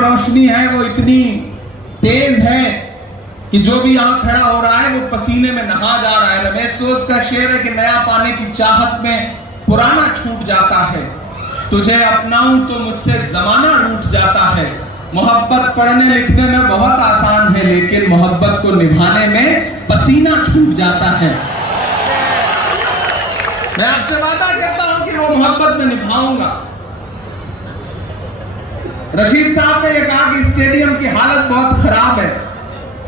जो रोशनी है वो इतनी तेज है कि जो भी यहाँ खड़ा हो रहा है वो पसीने में नहा जा रहा है। रमेश सोच का शेर है कि नया पाने की चाहत में पुराना छूट जाता है, तुझे अपनाऊं तो मुझसे जमाना रूठ जाता है। मोहब्बत पढ़ने लिखने में बहुत आसान है, लेकिन मोहब्बत को निभाने में पसीना छूट जाता है। मैं आपसे वादा करता हूं कि वो मोहब्बत में निभाऊंगा। रशीद साहब ने यह कहा कि स्टेडियम की हालत बहुत खराब है,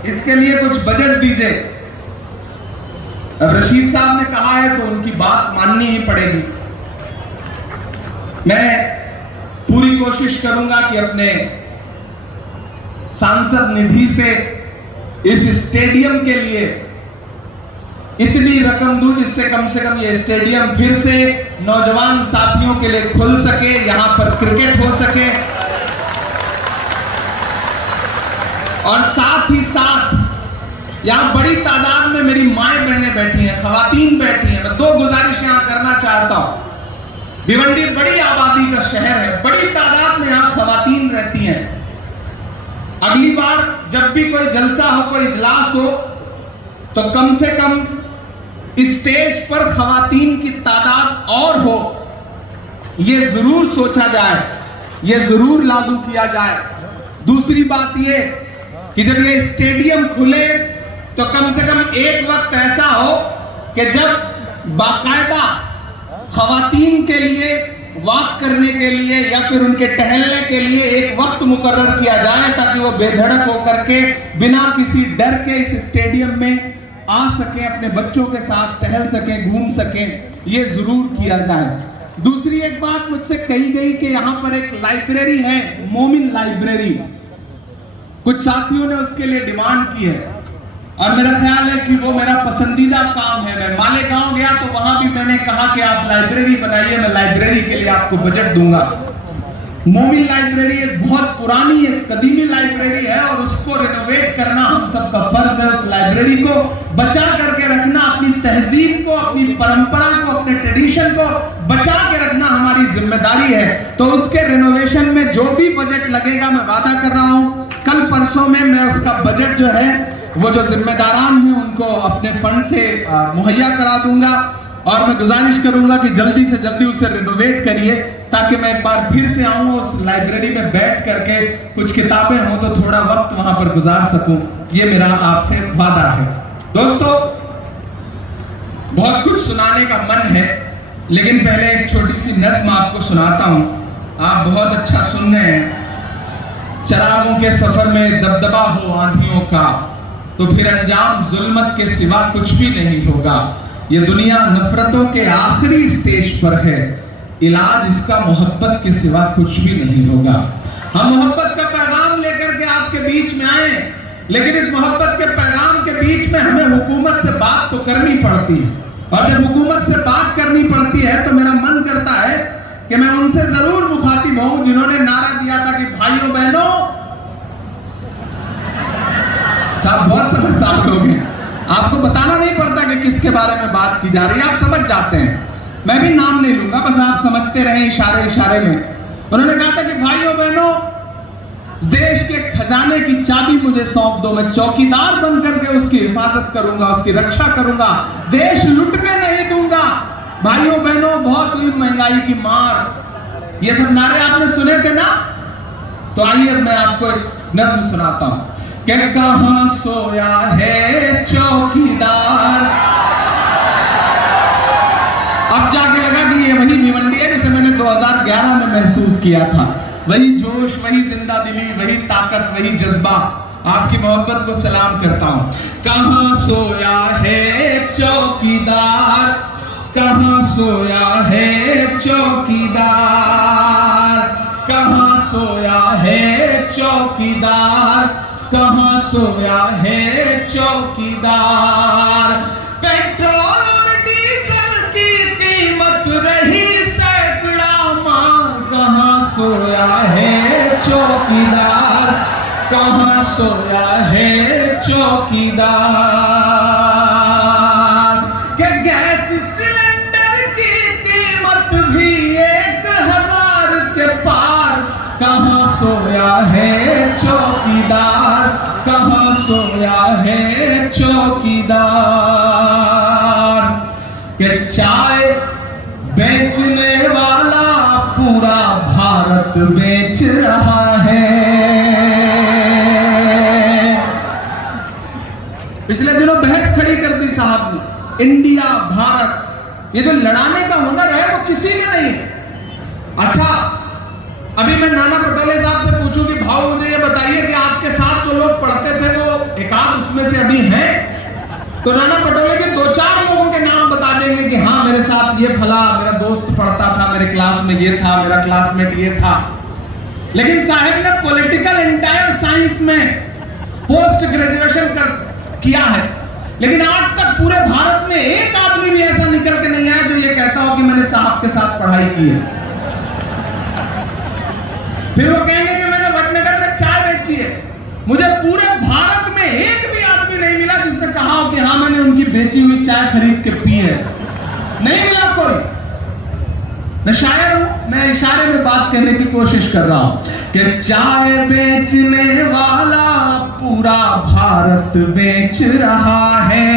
इसके लिए कुछ बजट दीजिए। अब रशीद साहब ने कहा है तो उनकी बात माननी ही पड़ेगी। मैं पूरी कोशिश करूंगा कि अपने सांसद निधि से इस स्टेडियम के लिए इतनी रकम दूं जिससे कम से कम ये स्टेडियम फिर से नौजवान साथियों के लिए खुल सके, यहां पर क्रिकेट हो सके। और साथ ही साथ यहां बड़ी तादाद में मेरी माएं बहनें बैठी हैं, खवातीन बैठी हैं। मैं दो गुजारिश यहां करना चाहता हूं। भिवंडी बड़ी आबादी का शहर है, बड़ी तादाद में यहां खवातीन रहती हैं। अगली बार जब भी कोई जलसा हो, कोई इजलास हो, तो कम से कम स्टेज पर खवातीन की तादाद और हो, यह जरूर सोचा जाए, यह जरूर लागू किया जाए। दूसरी बात यह कि जब ये स्टेडियम खुले तो कम से कम एक वक्त ऐसा हो कि जब बाकायदा खवातीन के लिए वॉक करने के लिए या फिर उनके टहलने के लिए एक वक्त मुकर्रर किया जाए, ताकि वो बेधड़क होकर के बिना किसी डर के इस स्टेडियम में आ सके, अपने बच्चों के साथ टहल सके, घूम सके। ये जरूर किया जाए। दूसरी एक बात मुझसे कही गई कि यहाँ पर एक लाइब्रेरी है, मोमिन लाइब्रेरी। कुछ साथियों ने उसके लिए डिमांड की है और मेरा ख्याल है कि वो मेरा पसंदीदा काम है। मैं मालेगांव गया तो वहां भी मैंने कहा कि आप लाइब्रेरी बनाइए, मैं लाइब्रेरी के लिए आपको बजट दूंगा। मोमिन लाइब्रेरी एक बहुत पुरानी, एक कदीमी लाइब्रेरी है और उसको रिनोवेट करना हम सबका फर्ज है। उस लाइब्रेरी को बचा करके रखना, अपनी तहजीब को, अपनी परंपरा को, अपने ट्रेडिशन को बचा के रखना हमारी जिम्मेदारी है। तो उसके रिनोवेशन में जो भी बजट लगेगा, मैं वादा कर रहा हूं कल परसों में मैं उसका बजट जो है वो जो जिम्मेदारान हैं उनको अपने फंड से मुहैया करा दूंगा। और मैं गुजारिश करूंगा कि जल्दी से जल्दी उसे रिनोवेट करिए, ताकि मैं एक बार फिर से आऊं उस लाइब्रेरी में बैठ करके कुछ किताबें हों तो थोड़ा वक्त वहां पर गुजार सकूं। ये मेरा आपसे वादा है। दोस्तों, बहुत कुछ सुनाने का मन है, लेकिन पहले एक छोटी सी नज़्म आपको सुनाता हूं। आप बहुत अच्छा सुन रहे हैं। चरागों के सफर में दबदबा हो आंधियों का, तो फिर अंजाम जुल्मत के सिवा कुछ भी नहीं होगा। ये दुनिया नफरतों के आखिरी स्टेज पर है, इलाज इसका मोहब्बत के सिवा कुछ भी नहीं होगा। हम मोहब्बत का पैगाम लेकर के आपके बीच में आए, लेकिन इस मोहब्बत के पैगाम के बीच में हमें हुकूमत से बात तो करनी पड़ती है। और जब हुकूमत से बात करनी पड़ती है तो मेरा मन करता है कि मैं उनसे जरूर मुखातिब हूं जिन्होंने नारा दिया था कि भाइयों बहनों, साहब बहुत समझदार लोग हैं, आपको बताना नहीं पड़ता कि किसके बारे में बात की जा रही है, आप समझ जाते हैं। मैं भी नाम नहीं लूंगा, बस आप समझते रहे इशारे इशारे में। उन्होंने कहा था कि भाइयों बहनों, देश के खजाने की चाबी मुझे सौंप दो, मैं चौकीदार बन करके उसकी हिफाजत करूंगा, उसकी रक्षा करूंगा, देश लुटने नहीं दूंगा। भाइयों बहनों, बहुत हुई महंगाई की मार, ये सब नारे आपने सुने थे ना। तो आइए मैं आपको एक नज़्म सुनाता हूं कि कहां सोया है चौकीदार। अब जाके लगा कि ये वही भिवंडी है जिसे मैंने 2011 में महसूस किया था। वही जोश, वही जिंदा दिली, वही ताकत, वही जज्बा। आपकी मोहब्बत को सलाम करता हूं। कहां सोया है चौकीदार, कहां सोया है चौकीदार, कहां सोया है चौकीदार, कहां सोया है चौकीदार। पेट्रोल और डीजल की कीमत रही सैकड़ा मां, कहां सोया है चौकीदार, कहां सोया है चौकीदार। के गैस सिलेंडर की कीमत भी 1000 के पार, कहां सोया है चौकीदार, कहाँ सोया है चौकीदार। के चाय बेचने वाला पूरा भारत बेच रहा है। पिछले दिनों बहस खड़ी कर दी साहब ने, इंडिया भारत, ये जो लड़ाने का हुनर है वो किसी में नहीं है। अच्छा, अभी मैं नाना पटोले साहब से पूछूं कि भाव मुझे ये बताइए कि आपके साथ जो लोग पढ़ते थे वो एकाध उसमें से अभी हैं, तो नाना पटोले के 2-4 लोगों के नाम बता देंगे कि हाँ मेरे साथ ये फला, मेरा दोस्त पढ़ता था, मेरे क्लास में ये था, मेरा क्लासमेट ये था। लेकिन साहब ने पॉलिटिकल एंटायर साइंस में पोस्ट ग्रेजुएशन किया है, लेकिन आज तक पूरे भारत में एक आदमी भी ऐसा निकल के नहीं आया जो ये कहता हो कि मैंने साहब के साथ पढ़ाई की है। फिर वो कहेंगे कि मैंने वडनगर में चाय बेची है। मुझे पूरे भारत में एक भी आदमी नहीं मिला जिसने कहा हो कि हाँ मैंने उनकी बेची हुई चाय खरीद के पी है। नहीं मिला कोई। मैं शायर हूं, मैं इशारे में बात करने की कोशिश कर रहा हूं कि चाय बेचने वाला पूरा भारत बेच रहा है।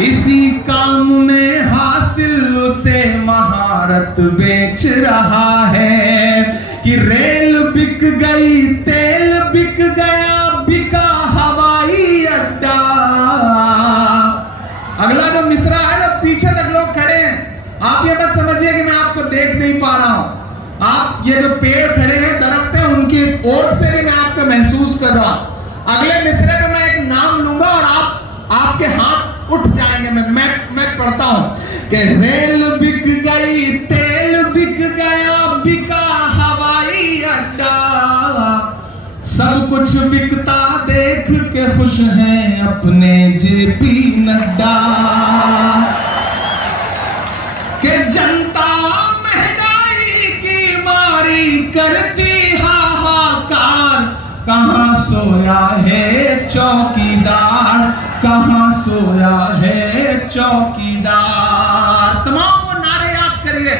इसी काम में हासिल उसे महारत बेच रहा है। कि रेल बिक गई, तेल बिक गया, बिका हवाई अड्डा। अगला जो मिसरा है, जो पीछे तक लोग खड़े हैं, आप ये मत समझिए कि मैं आपको देख नहीं पा रहा हूं। आप ये जो पेड़ खड़े हैं, दरख्त हैं, उनकी ओट से भी मैं आपको महसूस कर रहा हूं। अगले मिसरे में मैं एक नाम लूंगा और आपके हाथ उठ जाएंगे। मैं पढ़ता हूं कि रेल बिक गई, तेल बिक गया, बिका हवाई अड्डा। सब कुछ बिकता देख के खुश हैं अपने जेपी नड्डा। कि जनता महंगाई की मारी करती हाहाकार। कहां सोया है चौकीदार, कहां सोया है चौकीदार। तमाम वो नारे याद करिए।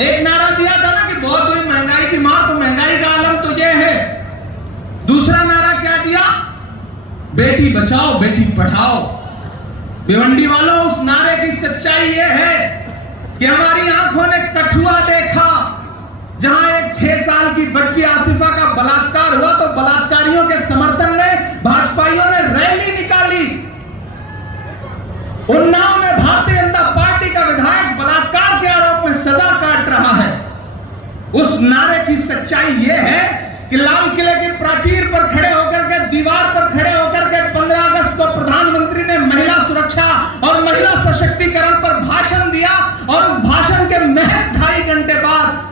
एक नारा दिया था ना कि बहुत हुई महंगाई की मार, तो महंगाई का आलम तो ये है। दूसरा नारा क्या दिया? बेटी बचाओ बेटी पढ़ाओ। भिवंडी वालों, उस नारे की सच्चाई ये है कि हमारी आंखों ने कठुआ देखा, जहां एक 6 साल की बच्ची आसिफा का बलात्कार हुआ तो बलात्कारियों के समर्थन में भाजपाइयों ने रैली निकाली। उन्नाव में भारतीय जनता पार्टी का विधायक बलात्कार के आरोप में सजा काट रहा है। उस नारे की सच्चाई यह है कि लाल किले की प्राचीर पर खड़े होकर के, दीवार पर खड़े होकर के 15 अगस्त को प्रधानमंत्री ने महिला सुरक्षा और महिला सशक्तिकरण पर भाषण दिया और उस भाषण के महज 2.5 घंटे बाद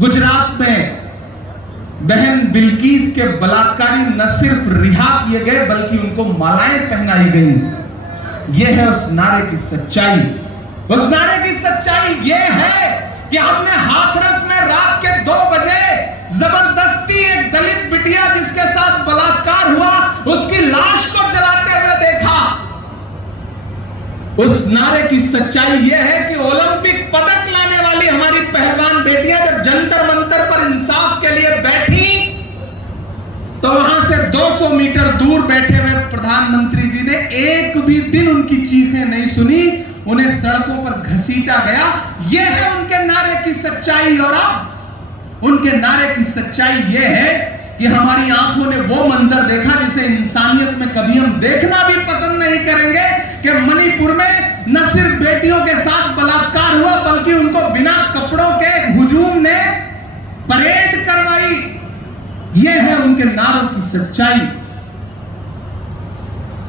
गुजरात में बहन बिल्किस के बलात्कारी न सिर्फ रिहा किए गए बल्कि उनको मालाएं पहनाई गई। यह है उस नारे की सच्चाई। उस नारे की सच्चाई यह है कि हमने हाथरस में रात के 2 बजे जबरदस्ती एक दलित बिटिया जिसके साथ बलात्कार हुआ, उसकी लाश को जलाते हुए देखा। उस नारे की सच्चाई यह है कि ओलंपिक पदक लाने वाली हमारी पहलवान बेटियां जब जंतर मंतर पर इंसाफ के लिए बैठी, तो वहां से 200 मीटर दूर बैठे हुए प्रधानमंत्री जी ने एक भी दिन उनकी चीखें नहीं सुनी, उन्हें सड़कों पर घसीटा गया। यह है उनके नारे की सच्चाई। और अब उनके नारे की सच्चाई यह है कि हमारी आंखों ने वो मंजर देखा जिसे इंसानियत में कभी हम देखना भी पसंद नहीं करेंगे कि मणिपुर में न सिर्फ बेटियों के साथ बलात्कार हुआ बल्कि उनको बिना कपड़ों के हुजूम ने परेड करवाई। यह है उनके नारों की सच्चाई।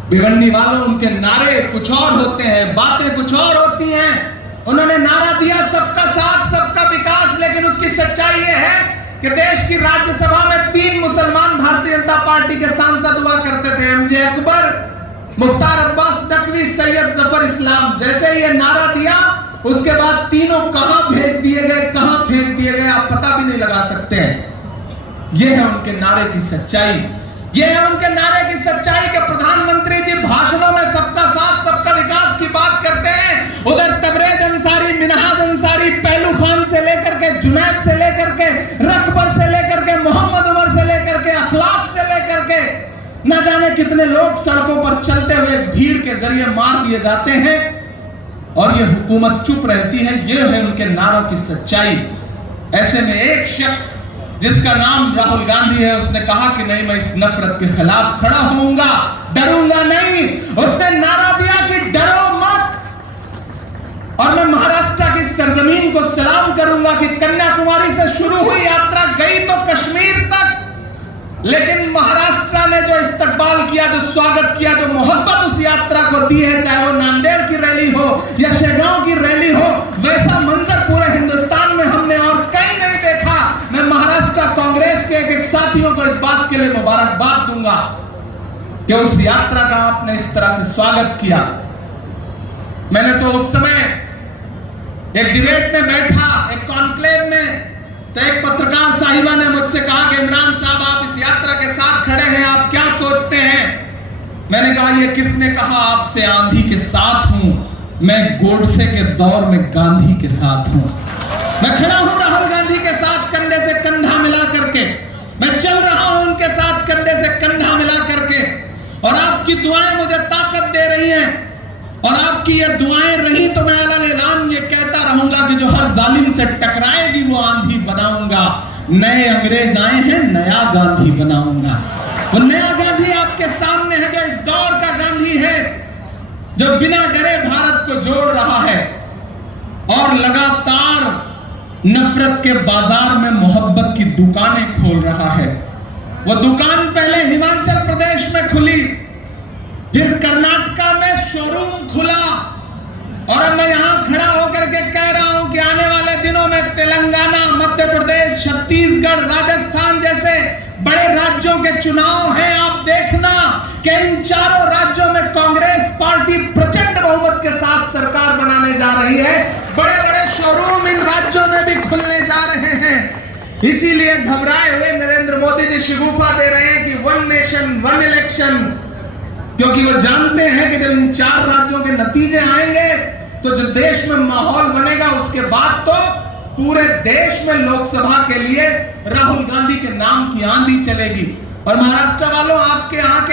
भिवंडी वालों, उनके नारे कुछ और होते हैं, बातें कुछ और होती हैं। उन्होंने नारा दिया सबका साथ सबका विकास, लेकिन उसकी सच्चाई यह है कि देश की राज्यसभा में 3 मुसलमान भारतीय जनता पार्टी के सांसद हुआ करते थे, एमजे अकबर, मुख्तार अब्बास नकवी, सैयद जफर इस्लाम। जैसे ये नारा दिया उसके बाद तीनों कहां भेज दिए गए, कहां फेंक दिए गए, आप पता भी नहीं लगा सकते हैं। यह है उनके नारे की सच्चाई। यह है उनके नारे की सच्चाई कि प्रधानमंत्री जी भाषणों में सबका साथ सबका विकास की बात करते हैं, उधर तबरेज अंसारी, मिनहाज अंसारी, पहलू खान से लेकर के, जुनैद से लेकर के, रकबर से लेकर के, मोहम्मद उमर से लेकर के, न जाने कितने लोग सड़कों पर चलते हुए भीड़ के जरिए मार दिए जाते हैं और ये हुकूमत चुप रहती है। ये है उनके नारों की सच्चाई। ऐसे में एक शख्स जिसका नाम राहुल गांधी है, उसने कहा कि नहीं, मैं इस नफरत के खिलाफ खड़ा होऊंगा, डरूंगा नहीं। उसने नारा दिया कि डरो मत। और मैं महाराष्ट्र की सरजमीन को सलाम करूंगा कि कन्याकुमारी से शुरू हुई यात्रा गई तो कश्मीर तक, लेकिन महाराष्ट्र ने जो इस्तकबाल किया, जो स्वागत किया, जो मोहब्बत उस यात्रा को दी है, चाहे वो नांदेड़ की रैली हो या शेगांव की रैली हो, वैसा मंजर पूरे हिंदुस्तान में हमने और कहीं नहीं देखा। मैं महाराष्ट्र कांग्रेस के एक साथियों को इस बात के लिए मुबारकबाद दूंगा कि उस यात्रा का आपने इस तरह से स्वागत किया। मैंने तो उस समय एक डिबेट में बैठा, एक कॉन्क्लेव में, तो एक पत्रकार साहिबा ने मुझसे कहा कि इमरान साहब, आप इस यात्रा के साथ खड़े हैं, आप क्या सोचते हैं? मैंने कहा, ये किसने कहा आपसे आंधी के साथ हूं? मैं गोडसे के दौर में गांधी के साथ हूं। मैं खड़ा हूं राहुल गांधी के साथ कंधे से कंधा मिला करके। मैं चल रहा हूं उनके साथ कंधे से कंधा मिला करके, और आपकी दुआएं मुझे ताकत दे रही हैं। और आपकी ये दुआएं रही तो मैं ऐलान ये कहता रहूंगा कि जो हर जालिम से टकराएगी वो आंधी बनाऊंगा। नए अंग्रेज आए हैं, नया गांधी बनाऊंगा। वो नया गांधी आपके सामने है, जो इस दौर का गांधी है, जो बिना डरे भारत को जोड़ रहा है और लगातार नफरत के बाजार में मोहब्बत की दुकानें खोल रहा है। वो दुकान पहले हिमाचल प्रदेश में खुली, फिर कर्नाटका में शोरूम खुला, और अब मैं यहां खड़ा होकर के कह रहा हूं कि आने वाले दिनों में तेलंगाना, मध्य प्रदेश, छत्तीसगढ़, राजस्थान जैसे बड़े राज्यों के चुनाव हैं। आप देखना कि इन चारों राज्यों में कांग्रेस पार्टी प्रचंड बहुमत के साथ सरकार बनाने जा रही है। बड़े बड़े शोरूम इन राज्यों में भी खुलने जा रहे हैं। इसीलिए घबराए हुए नरेंद्र मोदी जी शिगुफा दे रहे हैं कि वन नेशन वन इलेक्शन, क्योंकि वो जानते हैं कि जब इन चार राज्यों के नतीजे आएंगे तो जो देश में माहौल बनेगा, उसके बाद तो पूरे देश में लोकसभा के लिए राहुल गांधी के नाम की आंधी चलेगी। और महाराष्ट्र वालों, आपके यहाँ के